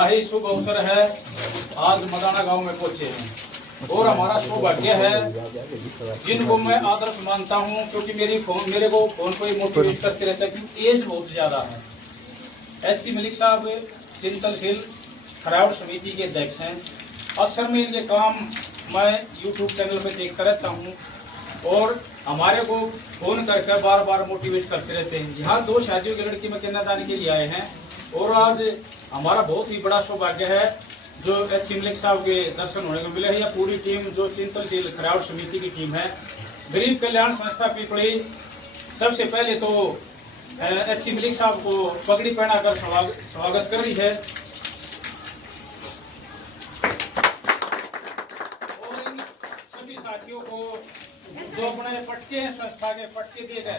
बड़ा ही शुभ अवसर है। आज मदाना गांव में पहुंचे हैं और हमारा सौभाग्य है जिनको मैं आदर्श मानता हूं, क्योंकि मेरे को फोन पर मोटिवेट करते रहता है कि एज बहुत ज्यादा है। एससी मलिक साहब चिंतनशील खरावड़ समिति के अध्यक्ष हैं। अक्सर में इनके काम मैं यूट्यूब चैनल पर देखता रहता हूँ और हमारे को फोन करके बार बार मोटिवेट करते रहते हैं। यहाँ 2 शादियों की लड़की में कन्यादान के लिए आए हैं और आज हमारा बहुत ही बड़ा सौभाग्य है जो एससी मलिक साहब के दर्शन होने को मिले हैं। या पूरी टीम जो चिंतनशील खरावड़ समिति की टीम है, गरीब कल्याण संस्था पिपड़ी, सबसे पहले तो एससी मलिक साहब को पगड़ी पहनाकर स्वागत कर रही है और इन सभी साथियों को जो अपने पटके हैं संस्था के पटके दिए गए।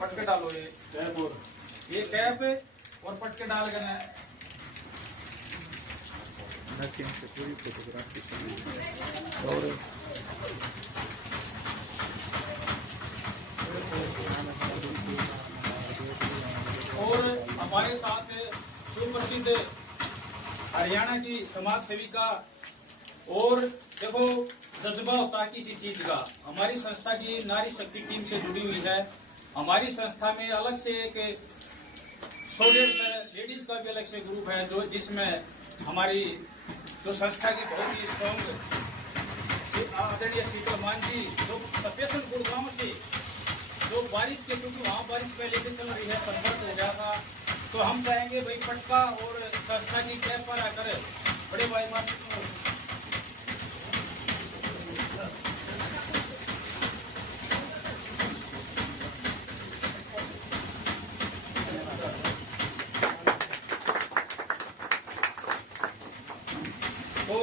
पटके डालो ये कैप और पटके डाल कर और हमारे साथ सुप्रसिद्ध हरियाणा की समाज सेविका। और देखो जज्बा होता है किसी चीज का। हमारी संस्था की नारी शक्ति टीम से जुड़ी हुई है। हमारी संस्था में अलग से एक सोल्जर्स है, लेडीज का भी अलग से ग्रुप है जो जिसमें हमारी जो संस्था की बहुत ही स्ट्रॉन्ग आदरणीय शीतल मान जी जो स्पेशल गुड़गांव से जो बारिश के, क्योंकि वहाँ बारिश पहले से चल रही है, संपर्क हो गया था, तो हम चाहेंगे भाई पटका और संस्था की कैप पर आकर बड़े भाई तो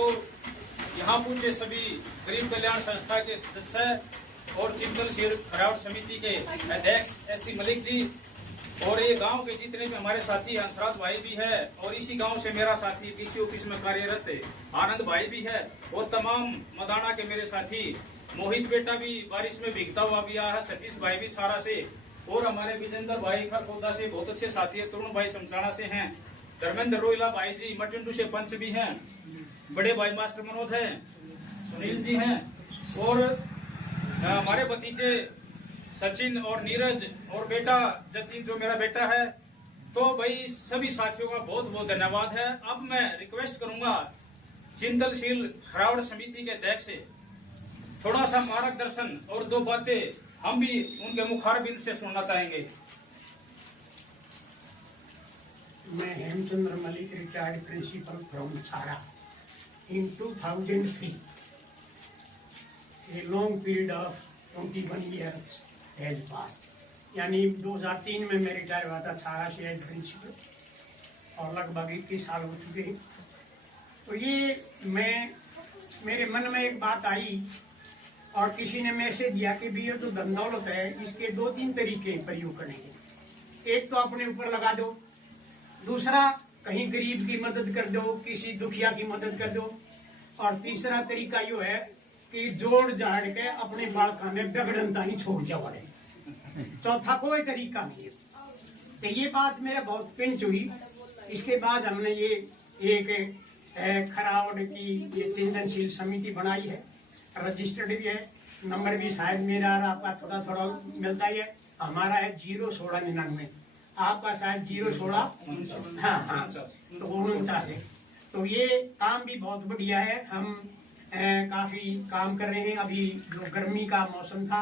यहाँ पूछे सभी गरीब कल्याण संस्था के सदस्य और चिंतनशील खरावड़ समिति के अध्यक्ष एससी मलिक जी और ये गांव के जितने भी हमारे साथी हंसराज भाई भी है और इसी गांव से मेरा साथी डीसी ऑफिस में कार्यरत आनंद भाई भी है और तमाम मदाना के मेरे साथी मोहित बेटा भी बारिश में भीगता हुआ भी आया है, सतीश भाई भी छारा से और हमारे विजेंद्र भाई खरखोदा से बहुत अच्छे साथी है, तरुण भाई समसाना से हैं, धर्मेंद्र रोहिला भाई जी मटिंडू से पंच भी हैं, बड़े भाई मास्टर मनोज है, सुनील जी हैं और हमारे भतीजे सचिन और नीरज और बेटा जतिन जो मेरा बेटा है। तो भाई सभी साथियों का बहुत बहुत धन्यवाद है। अब मैं रिक्वेस्ट करूंगा चिंतनशील खरावड़ समिति के अध्यक्ष से थोड़ा सा मार्गदर्शन और 2 बातें हम भी उनके मुखारबिंद से सुनना चाहेंगे। मैं Hemchandra Malik, retired principal from Chhara in 2003. A long period of 21 years has passed. यानी 2003 में मैं रिटायर हुआ था छारा से एज प्रिंसिपल और लगभग 21 साल हो चुके हैं। तो ये मेरे मन में एक बात आई और किसी ने मैसेज दिया कि भी ये तो धन दौलत है, इसके 2-3 तरीके प्रयोग करने के। एक तो अपने ऊपर लगा दो, दूसरा कहीं गरीब की मदद कर दो, किसी दुखिया की मदद कर दो, और तीसरा तरीका यो है कि जोड़ जाड़ के अपने बालका में बिगड़नता ही छोड़ जाओ। चौथा कोई तरीका नहीं है। तो ये बात मेरा बहुत पिंच हुई। इसके बाद हमने ये एक खरावड़ की ये चिंतनशील समिति बनाई है, रजिस्टर्ड भी है, नंबर भी शायद मेरा और आपका थोड़ा थोड़ा मिलता ही है। हमारा है 01699, आपका शायद 016 हाँ तो 49 है। तो ये काम भी बहुत बढ़िया है। हम काफी काम कर रहे हैं। अभी जो गर्मी का मौसम था,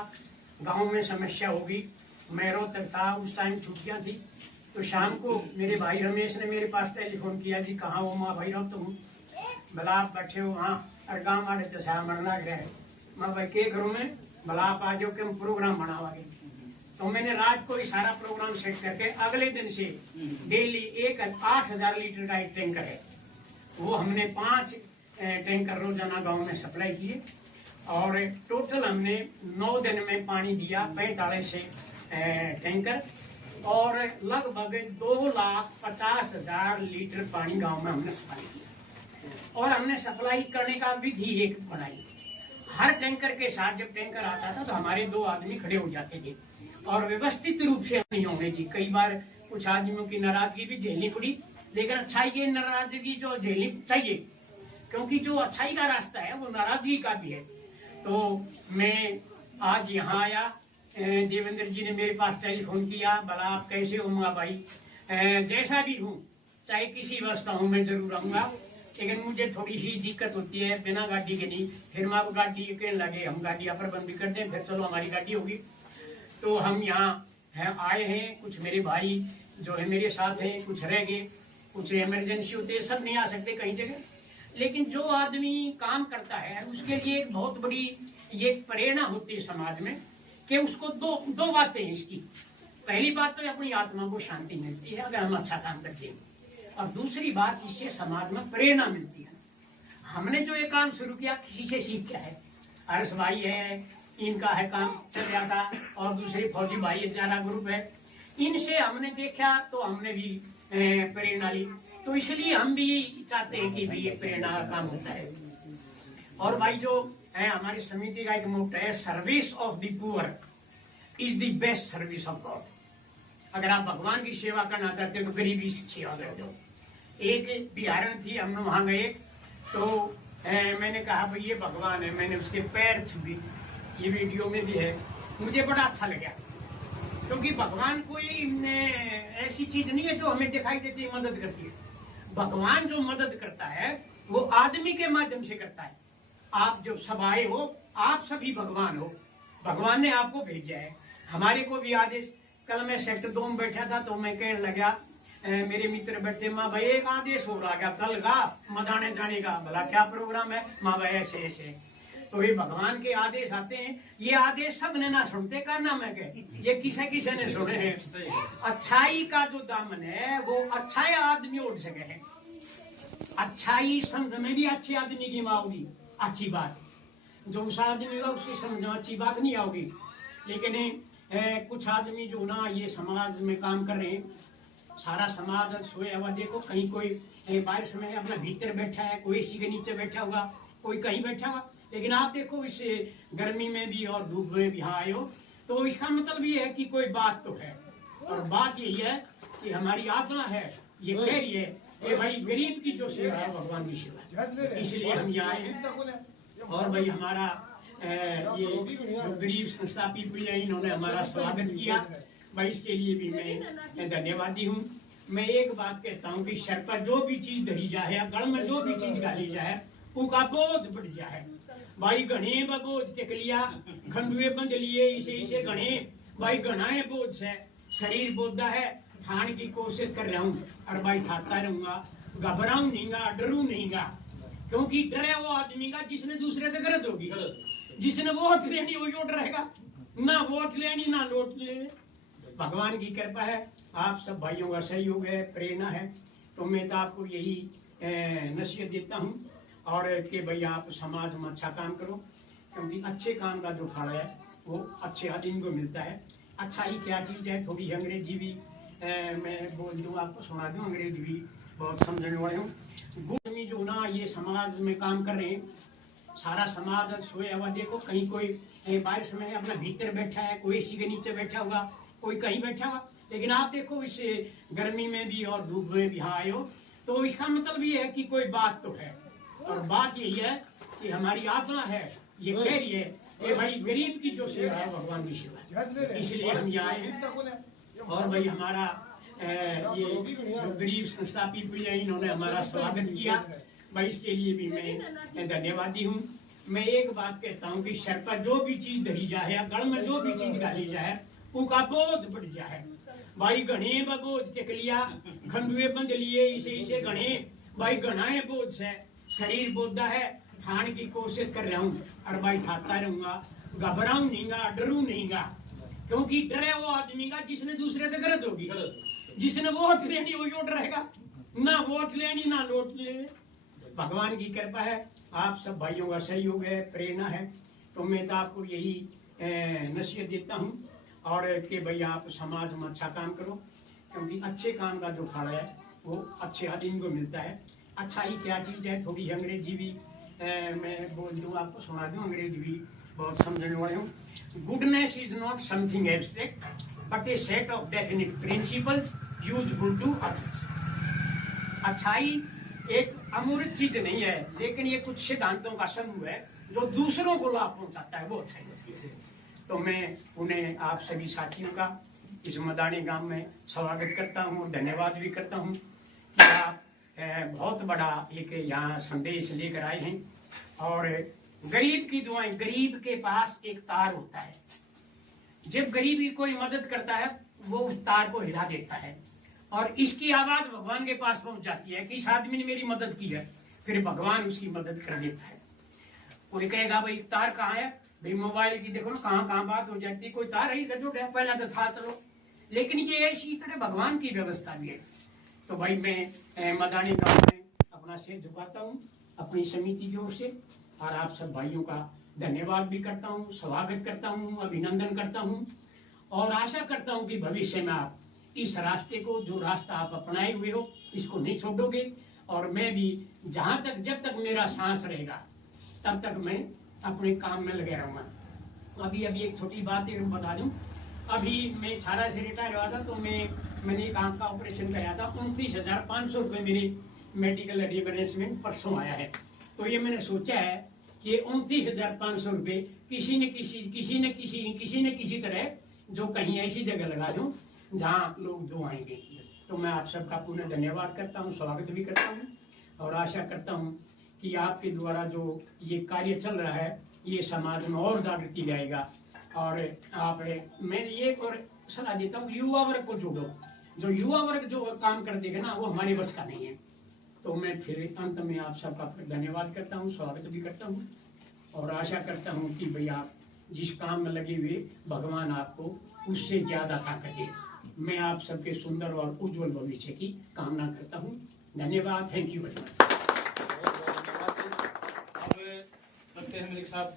गांव में समस्या होगी, मैं रोहतक था, उस टाइम छुट्टियां थी, तो शाम को मेरे भाई रमेश ने मेरे पास टेलीफोन किया जी कहाँ हो माँ भाई रोहतक हूँ, भला आप बैठे हो वहाँ और गाँव आड़े तो साया मरना लग रहा है, माँ भाई के घरों में भला आप आ जाओ कि हम प्रोग्राम बनावागे। तो मैंने रात को ही सारा प्रोग्राम सेट करके अगले दिन से डेली 8,000 लीटर का एक टैंकर है, वो हमने 5 टैंकर रोजाना गांव में सप्लाई किए और टोटल हमने 9 दिन में पानी दिया 45 टैंकर और लगभग 2,50,000 लीटर पानी गांव में हमने सप्लाई किया। और हमने सप्लाई करने का विधि एक बनाई। हर टैंकर के साथ जब टैंकर आता था तो हमारे 2 आदमी खड़े हो जाते थे और व्यवस्थित रूप से नहीं होने की। कई बार कुछ आदमियों की नाराजगी भी झेलनी पड़ी, लेकिन अच्छाई की नाराजगी जो झेलनी चाहिए, क्योंकि जो अच्छाई का रास्ता है वो नाराजगी का भी है। तो मैं आज यहाँ आया, देवेंद्र जी ने मेरे पास टेलीफोन किया, बोला आप कैसे होंगे भाई, जैसा भी हूँ, चाहे किसी व्यवस्था हूँ मैं जरूर आऊंगा, लेकिन मुझे थोड़ी ही दिक्कत होती है बिना गाड़ी के नहीं। फिर मैं गाड़ी के लगे, हम गाड़ी प्रबंध भी करते हैं, फिर चलो हमारी गाड़ी होगी। तो हम यहाँ आए हैं, कुछ मेरे भाई जो है मेरे साथ हैं, कुछ रह गए, कुछ इमरजेंसी होते, सब नहीं आ सकते कहीं जगह। लेकिन जो आदमी काम करता है उसके लिए एक बहुत बड़ी ये प्रेरणा होती है समाज में कि उसको दो बातें हैं इसकी। पहली बात तो अपनी आत्मा को शांति मिलती है अगर हम अच्छा काम करते हैं, और दूसरी बात इससे समाज में प्रेरणा मिलती है। हमने जो ये काम शुरू किया किसी से सीख क्या है, हर्ष भाई है, इनका है काम चल जाता, और दूसरे फौजी भाई है, 4 ग्रुप है, इनसे हमने देखा तो हमने भी प्रेरणा ली। तो इसलिए हम भी चाहते हैं कि भाई ये प्रेरणा का काम होता है। और भाई जो है हमारी समिति का एक मोटो है, service of the poor is the best service of God. अगर आप भगवान की सेवा करना चाहते हो तो गरीबी की सेवा कर दो। एक बिहार में थी, हम वहां गए तो मैंने कहा भाई ये भगवान है, मैंने उसके पैर छुए, ये वीडियो में भी है, मुझे बड़ा अच्छा लगा। क्योंकि भगवान कोई ऐसी चीज नहीं है जो हमें दिखाई देती है मदद करती है। भगवान जो मदद करता है वो आदमी के माध्यम से करता है। आप जो सब आए हो, आप सभी भगवान हो, भगवान ने आपको भेजा है। हमारे को भी आदेश, कल मैं सेक्टर 2 में बैठा था तो मैं कहने लगा, मेरे मित्र बैठे, माँ भाई एक आदेश हो रहा है कल का मदाने जाने का। भला क्या प्रोग्राम है? माँ भाई ऐसे ऐसे। तो ये भगवान के आदेश आते हैं, ये आदेश सब ने ना सुनते, का नाम है के ये किसे किसे ने सुने हैं। अच्छाई का जो दामन है वो अच्छाई आदमी उठ सके है। अच्छाई समझ में भी अच्छे आदमी की माँ होगी, अच्छी बात जो उस आदमी का उसकी समझ में अच्छी बात नहीं आओगी। लेकिन कुछ आदमी जो ना ये समाज में काम कर रहे हैं, सारा समाज सोया हुआ, देखो कहीं कोई बारिश में अपना भीतर बैठा है, कोई एसी के नीचे बैठा हुआ, कोई कहीं बैठा हुआ, लेकिन आप देखो इस गर्मी में भी और धूप में भी यहाँ आए हो, तो इसका मतलब ये है कि कोई बात तो है। और बात यही है कि हमारी आत्मा है ये कह रही है कि भाई गरीब की जो सेवा है भगवान की सेवा है, इसलिए हम यहाँ आए हैं। और भाई हमारा ये जो गरीब संस्था पीपल है, इन्होंने हमारा स्वागत किया भाई, इसके लिए भी मैं धन्यवादी हूँ। मैं एक बात कहता हूँ कि सर पर जो भी चीज धरी जाए या गढ़ में जो भी चीज डाली जाए उसका बोझ बढ़ जाए। भाई घने बोझ चक लिया, खंडुए बंद लिए, इसे घने भाई घनाए बोझ है, शरीर बोझा है, ठान की कोशिश कर रहा हूँ और भाई ठाता रहूंगा, घबराऊं नहींगा, डरू नहींगा। क्योंकि डरे वो आदमी का जिसने दूसरे से गलत होगी, जिसने वोट लेनी वही वोट रहेगा, ना वोट लेनी ना लौट ले। भगवान की कृपा है, आप सब भाइयों का सहयोग है, प्रेरणा है, तो मैं तो आपको यही नसीहत देता हूँ और कि भाई आप समाज में अच्छा काम करो, क्योंकि अच्छे काम का जो फल है वो अच्छे आदमी को मिलता है। अच्छा ही क्या चीज़ है, थोड़ी अंग्रेजी भी मैं बोल दूँ, आपको सुना दूँ, अंग्रेजी भी बहुत समझने वाले हूँ। आदमी जो ना ये समाज में काम कर रहे हैं, सारा समाज सोया हुआ, देखो कहीं कोई बारिश में अपना भीतर बैठा है, कोई एसी के नीचे बैठा हुआ, कोई कहीं बैठा हुआ, लेकिन आप देखो इस गर्मी में भी और धूप में भी यहाँ आए हो, तो इसका मतलब ये है कि कोई बात तो है। और बात यही है कि हमारी आत्मा है ये कह रही है कि भाई गरीब की जो सेवा है भगवान की सेवा है, इसलिए हम यहाँ आए हैं। और भाई हमारा ये जो गरीब संस्था पीपल है, इन्होंने हमारा स्वागत किया भाई, इसके लिए भी मैं धन्यवादी हूँ। मैं एक बात कहता हूँ कि सर पर जो भी चीज धरी जाए या गढ़ में जो भी चीज डाली जाए उसका बोझ बढ़ जाए। भाई घने बोझ चक लिया, खंडुए बंद लिए, इसे घने भाई घनाए बोझ है, शरीर बोझा है, ठान की कोशिश कर रहा हूँ और भाई ठाता रहूंगा, घबराऊं नहींगा, डरू नहींगा। क्योंकि डरे वो आदमी का जिसने दूसरे से गलत होगी, जिसने वोट लेनी वही वोट रहेगा, ना वोट लेनी ना लौट ले। भगवान की कृपा है, आप सब भाइयों का सहयोग है, प्रेरणा है, तो मैं तो आपको यही नसीहत देता हूँ और कि भाई आप समाज में अच्छा काम करो, क्योंकि अच्छे काम का जो फल है वो अच्छे आदमी को मिलता है। अच्छा ही क्या चीज़ है, थोड़ी अंग्रेजी भी मैं बोल दूं, आपको सुना दूं, अंग्रेजी भी बहुत समझने वाले हूँ। Goodness is not something abstract but a set of definite principles useful to others. अच्छाई एक अमूर्त चीज नहीं है, लेकिन ये कुछ सिद्धांतों का समूह है जो दूसरों को लाभ पहुंचाता है, वो अच्छाई होती है। तो मैं उन्हें, आप सभी साथियों का इस मदानी गांव में स्वागत करता हूं और धन्यवाद भी करता हूं कि आप बहुत बड़ा एक यहाँ संदेश लेकर आए हैं। और गरीब की दुआएं, गरीब के पास एक तार होता है, जब गरीब की कोई मदद करता है वो उस तार को हिला देता है और इसकी आवाज भगवान के पास पहुंच जाती है कि इस आदमी ने मेरी मदद की है, फिर भगवान उसकी मदद कर देता है। कोई कहेगा भाई तार कहाँ है, भाई मोबाइल की देखो ना कहाँ कहाँ बात हो जाती है, कोई तार है जो पहला तो था, चलो, लेकिन ये इसी तरह भगवान की व्यवस्था भी है। तो भाई मैं मदानी गांव में अपना सिर झुकाता हूँ अपनी समिति की ओर से, और आप सब भाइयों का धन्यवाद भी करता हूँ, स्वागत करता हूँ, अभिनंदन करता हूँ, और आशा करता हूँ कि भविष्य में आप इस रास्ते को, जो रास्ता आप अपनाए हुए हो, इसको नहीं छोड़ोगे। और मैं भी जहाँ तक, जब तक मेरा सांस रहेगा तब तक मैं अपने काम में लगे रहूँगा। अभी एक छोटी बात एक बता दूँ, अभी मैं छारा से रिटायर हुआ था, तो मैंने एक आँख का ऑपरेशन कराया था। 29,500 रुपये मेरे मेडिकल रिइंबर्समेंट परसों आया है। तो ये मैंने सोचा है कि 29,500 रुपये किसी न किसी तरह जो कहीं ऐसी जगह लगा दूं जहाँ लोग जो आएंगे। तो मैं आप सबका पुनः धन्यवाद करता हूँ, स्वागत भी करता हूँ, और आशा करता हूँ कि आपके द्वारा जो ये कार्य चल रहा है ये समाज में और जागृति लाएगा। और आप, मैं ये और सलाह देता हूँ, युवा वर्ग को जोड़ो। जो युवा वर्ग जो काम कर देगा ना, वो हमारे बस का नहीं है। तो मैं फिर अंत में आप सबका धन्यवाद करता हूँ, स्वागत भी करता हूँ, और आशा करता हूँ कि भाई आप जिस काम में लगे हुए, भगवान आपको उससे ज्यादा ताकत दे। मैं आप सबके सुंदर और उज्जवल भविष्य की कामना करता हूँ। धन्यवाद, थैंक यू वेरी मच। अब चलते हैं मलिक साहब।